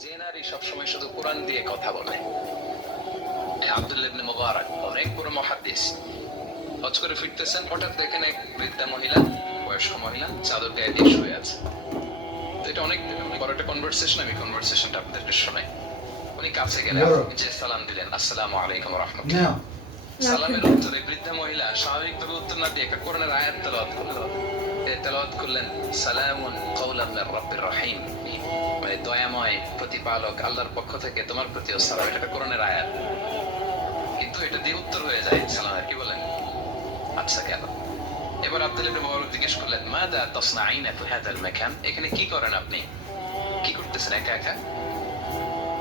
যে নারী সবসময় শুধু কোরআন দিয়ে কথা বলে। আব্দুল্লাহ ইবনে মুবারক অনেক বড় মুহাদ্দিস, হজ করে ফিরতেছেন, হঠাৎ দেখেন এক বৃদ্ধা মহিলা, বয়স্ক মহিলা চাদর গায়ে দিয়ে শুয়ে আছে। তো এটা অনেক বড় একটা কনভারসেশন, আমি কনভারসেশনটা আপনাদেরকে শোনাই। উনি কাছে গেলেন, যে সালাম দিলেন, আসসালামু আলাইকুম ওয়া রাহমাতুল্লাহ। সালামের উত্তরে বৃদ্ধা মহিলা স্বাভাবিকভাবে উত্তর না দিয়ে একটা কোরআনের আয়াত তেলাওয়াত করলেন, সালামুন কাওলাম মির রাব্বির রহিম, মানে দয়াময় প্রতিপালক আল্লাহর পক্ষ থেকে তোমার প্রতিও সালাম। এটা একটা কোরআনের আয়াত, কিন্তু এটা দিয়ে উত্তর হয়ে যায় সালামের। কি বলেন? আচ্ছা কেন? এবার আব্দুল্লাহ ইবনে মুবারক জিজ্ঞেস করলেন, মাযা তাসনাঈনা ফি হাযাল মাকান, এখানে কি করেন আপনি? কি করতেছেন একা একা?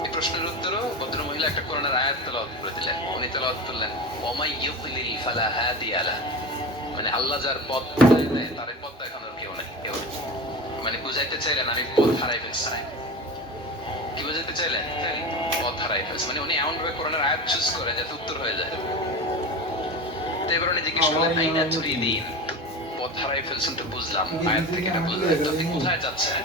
এই প্রশ্নের উত্তরও ভদ্রমহিলা একটা কোরআনের আয়াত তেলাওয়াত করে দিলেন। উনি তেলাওয়াত করলেন, ওয়া মাই ইউদ্লিল ফালা হাদিয়া লাহু, মানে আল্লাহ যার পথ দেয় তার পথ দেখানোর কেউ নেই। মানে বুঝাইতে চাইলেন আমি পথ হারাই ফেলছি। কি বুঝাইতে চাইলেন? পথ হারাই ফেলছি, মানে উনি এমন ভাবে কোরআনের আয়াত চুজ করে যাতে উত্তর হয়ে যায়। তো এবার উনি জিজ্ঞেস করলেন, আইনা তুরিদিন, পথ হারাই ফেলছেন তো বুঝলাম, আয়াত থেকে এটা বুঝলাম, আপনি কোথায় যাচ্ছেন,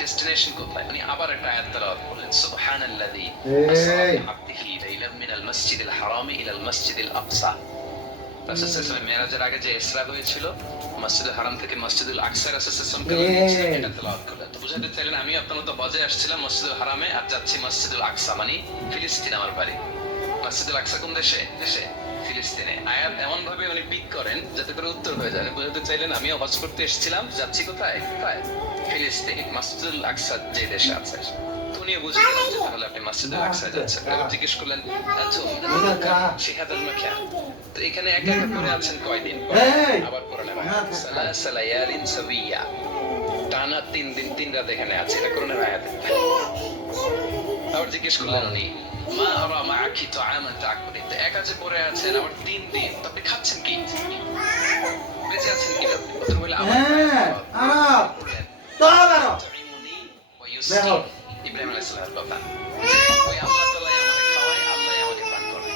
ডেস্টিনেশন কোথায়? উনি আবার একটা আয়াত তেলাওয়াত করলেন, সুবহানাল্লাযী আসরা বিআবদিহি লাইলাম মিনাল মাসজিদিল হারামি ইলাল মাসজিদিল আকসা। রাসূল সাল্লাল্লাহু আলাইহি ওয়াসাল্লাম মেরাজের আগে যে ইসরা হয়েছিল, মসজিদুল হারাম থেকে মসজিদুল আকসা রাসূল সাল্লাল্লাহু আলাইহি ওয়াসাল্লাম এটা তেলাওয়াত করলেন। তো বুঝাতে চাইলেন আমি আপনার মতো হজে আসছিলাম মসজিদুল হারামে, আর যাচ্ছি মসজিদুল আকসা, মানে ফিলিস্তিন আমার বাড়ি। মসজিদুল আকসা কোন দেশে? ফিলিস্তিনে। আয়াত এমন ভাবে উনি পিক করেন যাতে করে উত্তর হয়ে যায়। বুঝাতে চাইলেন আমিও হজ করতে এসেছিলাম, যাচ্ছি কোথায়? ফিলিস্তিন, মসজিদুল আকসা যে দেশে আছে। উনিও বুঝে গেলেন যে তাহলে আপনি মসজিদুল আকসা যাচ্ছেন। এবার জিজ্ঞেস করলেন, আচ্ছা শিহাদাল মাকান, তো এখানে একা একা করে আছেন কয়দিন? আবার কোরআনের আয়াত, সালাসা লায়ালিন সাবিয়া, টানা 3 দিন 3 রাত এখানে আছে, এটা কোরআনের আয়াত। আবার জিজ্ঞেস করলেন উনি, মা আরা মাআকি তুআমান তাকুলিন, তো একা যে পড়ে আছেন আবার 3 দিন, তো আপনি খাচ্ছেন কি? বেঁচে আছেন কি আপনি? কথা বলে আবার পড়লেন, তুইমুনি ওয়া ইউসকি, ইব্রাহিম আলাইহিস সালামের কথা, ওই আল্লাহ তাআলাই আমাকে খাওয়ায়, আল্লাহই আমাকে পান করে।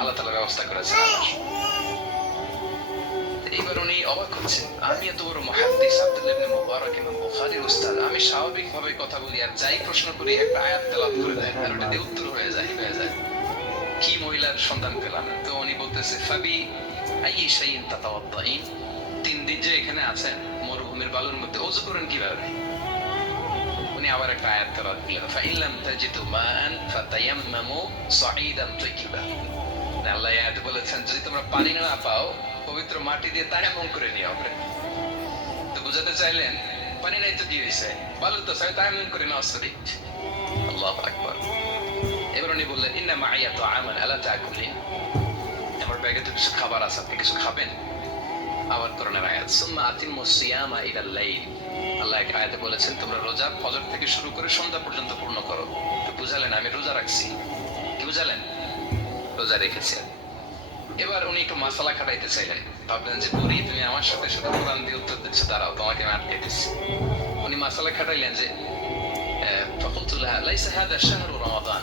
আল্লাহ তাআলা ব্যবস্থা করেছেন আমার। এইবার উনি অবাক হচ্ছেন, আমি এত বড় মুহাদ্দিস আব্দুল্লাহ ইবনে মুবারক ইমাম বুখারীর উস্তাদ, আমি স্বাভাবিকভাবে কথা বলি আর যাই প্রশ্ন করি একটা আয়াত তেলাওয়াত করে দেন আর ওটা দিয়ে উত্তর হয়ে যায়। কি মহিলার সন্ধান পেলাম? তো উনি বলতেছে, ফাবি আইয়ি শাইইন তাতাওয়াদ্দাইন, 3 দিন যে এখানে আছেন মরুভূমির বালুর মধ্যে ওযু করেন কিভাবে? উনি আবার একটা আয়াত তেলাওয়াত করলেন, ফাইন লাম তাজিদু মাআন ফাতায়াম্মামু সাঈদান তাইয়িবা। আল্লাহ আয়াত বলেছেন যদি তোমরা পানি না পাও পবিত্র মাটি দিয়ে তায়াম্মুম করে নিও। তো বুঝাতে চাইলেন পানি নাই তো কি হয়েছে, বালু তো চাই তায়াম্মুম করে নাও। সরি, আল্লাহু আকবার। এবার উনি বললেন, ইন্না মাইয়া তুআমান আলা তাকুলিন, আমার ব্যাগে তো কিছু খাবার আছে, আপনি কিছু খাবেন? আবার কোরআনের আয়াত, সুম্মা আতিম্মুস সিয়ামা ইলাল লাইল, আল্লাহ এক আয়াতে বলেছেন তোমরা রোজা ফজর থেকে শুরু করে সন্ধ্যা পর্যন্ত পূর্ণ করো। তো বুঝালেন আমি রোজা রাখছি। কি বুঝালেন? রোজা রেখেছি। এবার উনি একটু মাসালা খাটাইতে চাইলেন, ভাবলেন যে বুড়ি তুমি আমার সাথে শুধু কোরআন দিয়ে উত্তর দিচ্ছ, দাঁড়াও তোমাকে আমি আটকে দিচ্ছি। উনি মাসালা খাটাইলেন যে ফাকুলতু লাহা লাইসা হাযা শাহরু রমাদান,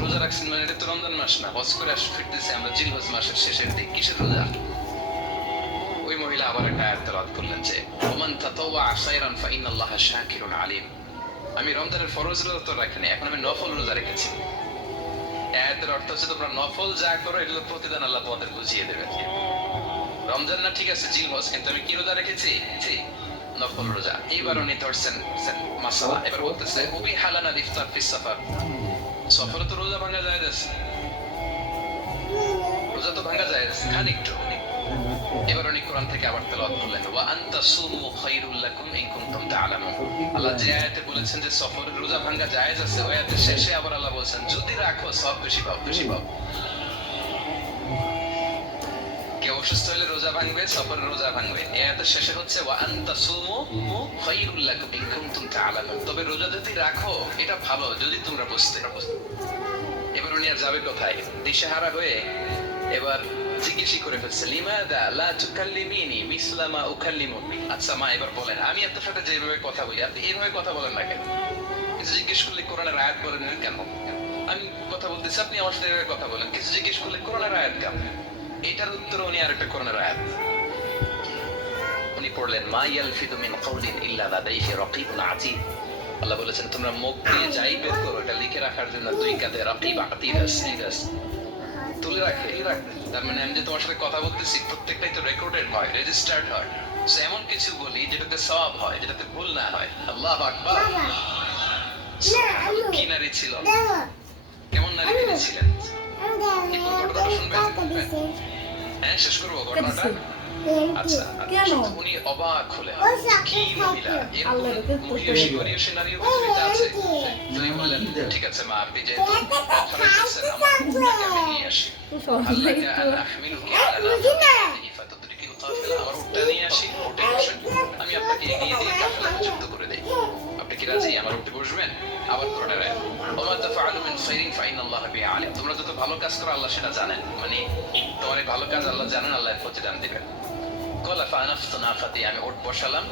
রোজা রাখছেন মানে এটা তো রমজান মাস না, হজ করে ফিরতেছি আমরা জিলহজ মাসের শেষের দিক, কিসের রোজা? ওই মহিলা আবার একটা আয়াত তেলাওয়াত করলেন যে ওমান তাতাওয়া খায়রান ফাইনাল্লাহা শাকিরুন আলিম, আমি রমজানের ফরজ রোজা তো রাখিনি, এখন আমি নফল রোজা রেখেছি। আয়াতের অর্থ হচ্ছে তোমরা নফল যা করো এগুলো প্রতিদান আল্লাহ তোমাদের বুঝিয়ে দেবে। রমজান না ঠিক আছে জিলহজ, কিন্তু আমি কি রোজা রেখেছি? নফল রোজা। এইবার উনি ধরছেন মাসালা, এবার বলতেছে উবি হালানা ইফতার ফিস সাফার, সফরে তো রোজা ভাঙা যায়, রোজা তো ভাঙা যায়, খান একটু। এবার উনি কোরআন থেকে আবার তেলাওয়াত করলেন, ওয়া আনতা সুমু খায়রুল লাকুম ইন কুনতুম তা'লামুন, আল্লাহ যে আয়াতে বলেছেন যে সফরের রোজা ভাঙা জায়েজ আছে, ওই আয়াতের শেষে আবার আল্লাহ বলেছেন যদি রাখো সব বেশি পাও। কেউ অসুস্থ হলে রোজা ভাঙবে, সফরের রোজা ভাঙবে। এই আয়াতের শেষে হচ্ছে ওয়া আনতা সুমু খায়রুল লাকুম ইন কুনতুম তা'লামুন, তবে রোজা যদি রাখো এটা ভালো যদি তোমরা বুঝতে। এবার উনি আর যাবে কোথায়? দিশেহারা হয়ে এবার জিজ্ঞেস করে ফেলছে, লিমাদা লা তুকাল্লিমিনি মিসলা মা উকাল্লিমুকি, আচ্ছা মা এবার বলেন আমি আপনার সাথে যেভাবে কথা বলি আপনি এইভাবে কথা বলেন না কেন? কিছু জিজ্ঞেস করলে কোরআনের আয়াত বলেন কেন? আমি কথা বলতেছি আপনি আমার সাথে এভাবে কথা বলেন, কিছু জিজ্ঞেস করলে কোরআনের আয়াত কেন? এটার উত্তর উনি আরেকটা কোরআনের আয়াত উনি পড়লেন, মা ইয়ালফিদু মিন কাওলিন ইল্লা লাদাইহি রাকিবুন আতীদ, আল্লাহ বলেছেন তোমরা মুখ দিয়ে যাই বের করো এটা লিখে রাখার জন্য দুই কাঁধে রাকিব আতিদাস তুলে রাখে তার মানে আমি যে তোমার সাথে কথা বলতেছি প্রত্যেকটাই তো রেকর্ডেড হয় রেজিস্টার্ড হয় এমন কিছু বলি যেটাতে সওয়াব হয় যেটাতে ভুল না হয় আল্লাহু আকবার কি নারী ছিল কেমন নারী তিনি ছিলেন কি ঘটনাটা শুনবেন হ্যাঁ শেষ করবো ঘটনাটা আচ্ছা উনি অবাক হলেন কি মহিলা এরকম মহিষী নারীও পৃথিবীতে আছে তিনি বললেন ঠিক আছে মা আপনি যেহেতু অফারে দিচ্ছেন আমার উটটাকে আমি নিয়ে আসি আল্লাহকে আহমিলুকে আলা ফাতুদরিকিল কাফিলা আমার উটটা নিয়ে আসি উটে বসেন আমি আপনাকে এগিয়ে দিয়ে কাফেলাকে যুক্ত করে দেই আপনি কি রাজি আমার উটে বসবেন আবার করে রায় ওমা তাফআলু মিন খাইরিন ফাইনাল্লাহা বিহি আলিম তোমরা যত ভালো কাজ করো আল্লাহ সেটা জানেন মানে তোমার এই ভালো কাজ আল্লাহ জানেন আল্লাহ এর প্রতিদান দিবেন কলা ফানাফতু নাফাতি আমি উট বসালাম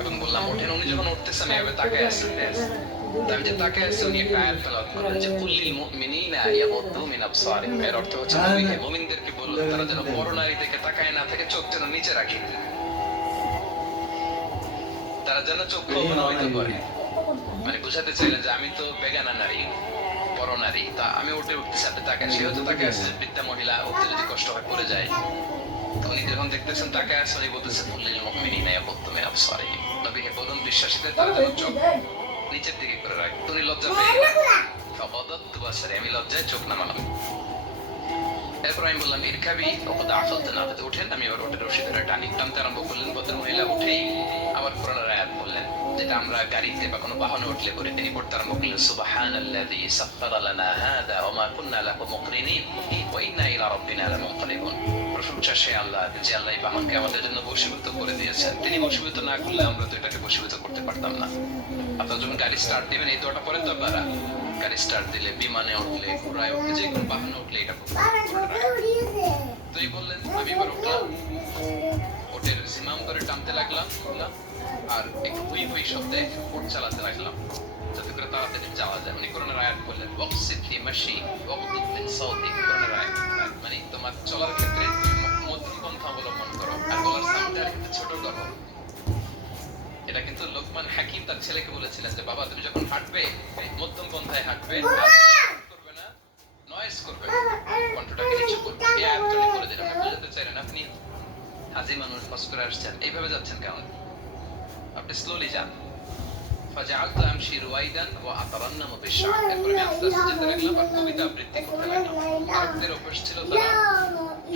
এবং বললাম ওঠেন উনি যখন উঠতেছেন আমি এভাবে তাকায় আছি আমি যে তাকায় আছি উনি একটা আয়াত তেলাওয়াত করলেন যে কুল্লিল মুমিনিনা ইয়াগুদ্দু মিন আবসারিহিম এর অর্থ হচ্ছে নবী হে মুমিনদেরকে বলুন তারা যেন পরনারী দিকে তাকায় না থাকে চোখ যেন নিচে রাখে তারা যেন চোখ অবনমিত করে মানে বুঝাতে চাইলেন যে আমি তো বেগানা নারী পরনারী তা আমি উঠতেছি আপনি তাকায় সেও তো তাকায় আছে বৃদ্ধা মহিলা উঠতে যদি কষ্ট হয় পড়ে যায় উনি যখন দেখতেছেন তাকে আসলে উনি বলতেছেন কুল্লিল মুমিনিনা ইয়াগুদ্দু মিন আবসারিহিম নবী হে বলুন বিশ্বাসীদের তারা যেন চোখ নিচের দিকে করে রাখে উনি লজ্জা পেয়ে গেলেন ফাগাদাতু বাসারি আমি লজ্জায় চোখ নামালাম এরপর আমি বললাম ইরকাবি ওকদ আফালতু নাফাতে উঠেন আমি এবার ওটা রশি ধরে টানতে আরম্ভ করলেন ভদ্র মহিলা উঠেই আবার কোরআনের আয়াত বললেন যেটা আমরা গাড়িতে বা কোনো বাহনে উঠলে করে তিনি পড়তে আরম্ভ করলেন সুবহানাল্লাযী সাখখারা লানা হাযা ওয়া মা কুন্না লাহু মুকরিনিন ওয়া ইন্না ইলা রাব্বিনা লামুনকালিবুন প্রশংসা সেই আল্লাহ যে আল্লাহ এই বাহনকে আমাদের জন্য বশীভূত করে দিয়েছেন তিনি বশীভূত না করলে আমরা তো এটাকে বশীভূত করতে পারতাম না আপনারা যখন গাড়ি স্টার্ট দিবেন এই দোয়াটা পড়েন তো আপনারা গাড়ি স্টার্ট দিলে বিমানে উঠলে ঘোড়ায় উঠলে যে কোনো বাহনে উঠলে এটা তুই বললেন আমি এবার উঠলাম ওটের জিমাম ধরে টানতে লাগলাম আর একটু হুই হুই শব্দে উট চালাতে লাগলাম যাতে করে তাড়াতাড়ি যাওয়া যায় মানে কোরআনের আয়াত বললেন ওয়াকসিদ ফি মাশি ওয়াগদুদ মিন সাওতি কোরআনের আয়াত মানে তোমার চলার ক্ষেত্রে মধ্যম পন্থা অবলম্বন করো আর গলার সাউন্ডটা একটু ছোট করো এটা কিন্তু লোকমান হাকিম তার ছেলেকে বলেছিলেন যে বাবা তুমি যখন হাঁটবে মধ্যম পন্থায় হাঁটবে করবে না নয়েজ করবে কণ্ঠটাকে নিচু করবে এই আয়াতটা করে দিলেন আপনি বুঝতে চাইলেন আপনি হাজি মানুষ হজ করে আসছেন এইভাবে যাচ্ছেন কেমন আপনি স্লোলি যান ফাজআলতু আমশি রুয়াইদান ওয়া আতারান্নামু বিশআর এরপর আমি আস্তে আস্তে যেতে লাগলাম আর কবিতা আবৃত্তি করতে লাগলাম আরবদের অভ্যাস ছিল তারা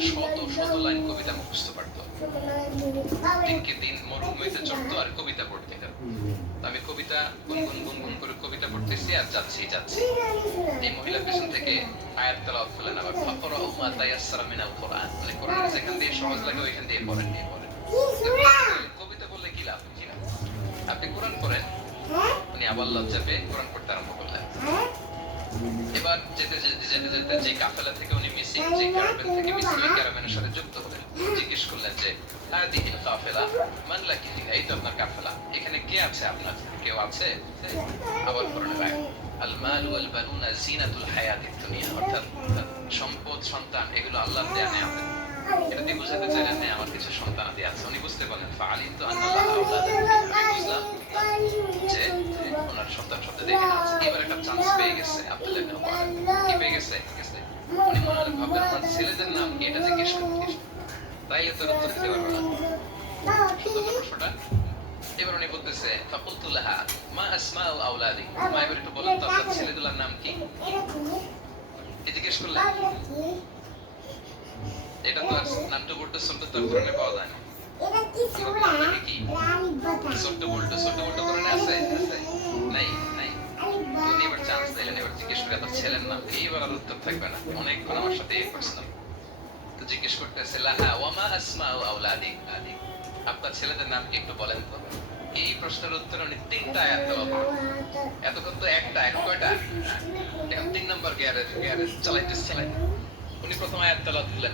শত লাইন কবিতা মুখস্থ পারত দিনকে দিন মরুভূমিতে চড়তো আর কবিতা পড়তে গেল আমি কবিতা গুনগুন করে কবিতা পড়তেছি আর যাচ্ছি এই মহিলা পেছন থেকে আয়াত তেলাওয়াত করলেন আবার ফাকরাউ মা তায়াসসারা মিনাল কোরআন মানে কোরআনের যেখান দিয়ে সহজ লাগে ওইখান দিয়ে পড়েন কবিতা বললে কি লাভ আপনি কোরআন পড়েন উনি আবার লজ্জা পেয়ে কোরআন পড়তে আরম্ভ করলেন এবার যেতে যে কাফেলা থেকে উনি মিসিং যে ক্যারাভেন থেকে মিসিং ক্যারাভেনের সাথে যুক্ত হলেন জিজ্ঞেস করলেন যে হাদিহিল কাফেলা মান লাকি এই তো আপনার কাফেলা এখানে কে আছে আপনার কেউ আছে আবার কোরআনে আয়াত আল মাল ওয়াল বানুনা জিনাতুল হায়াতিদ দুনিয়া অর্থাৎ সম্পদ সন্তান এগুলো আল্লাহর দেয়া নেয়ামত এটা দিয়ে বুঝাতে চাইলেন না আমার কিছু সন্তানাদি আছে উনি বুঝতে পারলেন ফাআলিতু আন্নাল্লাহ আওলাদা বুঝলাম যে ওনার সন্তান শব্দ দেখে না এবার একটা চান্স পেয়ে গেছে আব্দুল্লাহ ইবনে মুবারক কি পেয়ে গেছে উনি মনে মনে ভাবলেন আমার ছেলেদের নাম কি এটা জিজ্ঞেস করতে তাইলে তোর উত্তর দিতে পারবো না সুন্দর প্রশ্নটা এবার উনি বলতেছে ফাকুলতু লাহা মা আসমাউ আওলাদি মা এবার একটু বলেন তো আপনার ছেলেগুলোর নাম কি জিজ্ঞেস করলেন এটা তো নামটা বলতে ছোট্ট তো কোরআনে পাওয়া যায় না এটা কি ছোট্ট বলতে কোরআনে আছে নাই উনি এবার চান্স দিলেন এবার জিজ্ঞেস করে তার ছেলের নাম এইবার আর উত্তর থাকবে না অনেকক্ষণ আমার সাথে এই প্রশ্ন তো জিজ্ঞেস করতেছে লাহা ওয়া মা আসমাউ আওলাদি আপনার ছেলেদের নাম কি একটু বলেন তো এই প্রশ্নের উত্তর উনি তিনটা আয়াত দেওয়া এতক্ষণ তো একটা এখন কয়টা এখন 3 নম্বর গ্যারেজ চালাইতেছে উনি প্রথম আয়াত তেলাওয়াত করলেন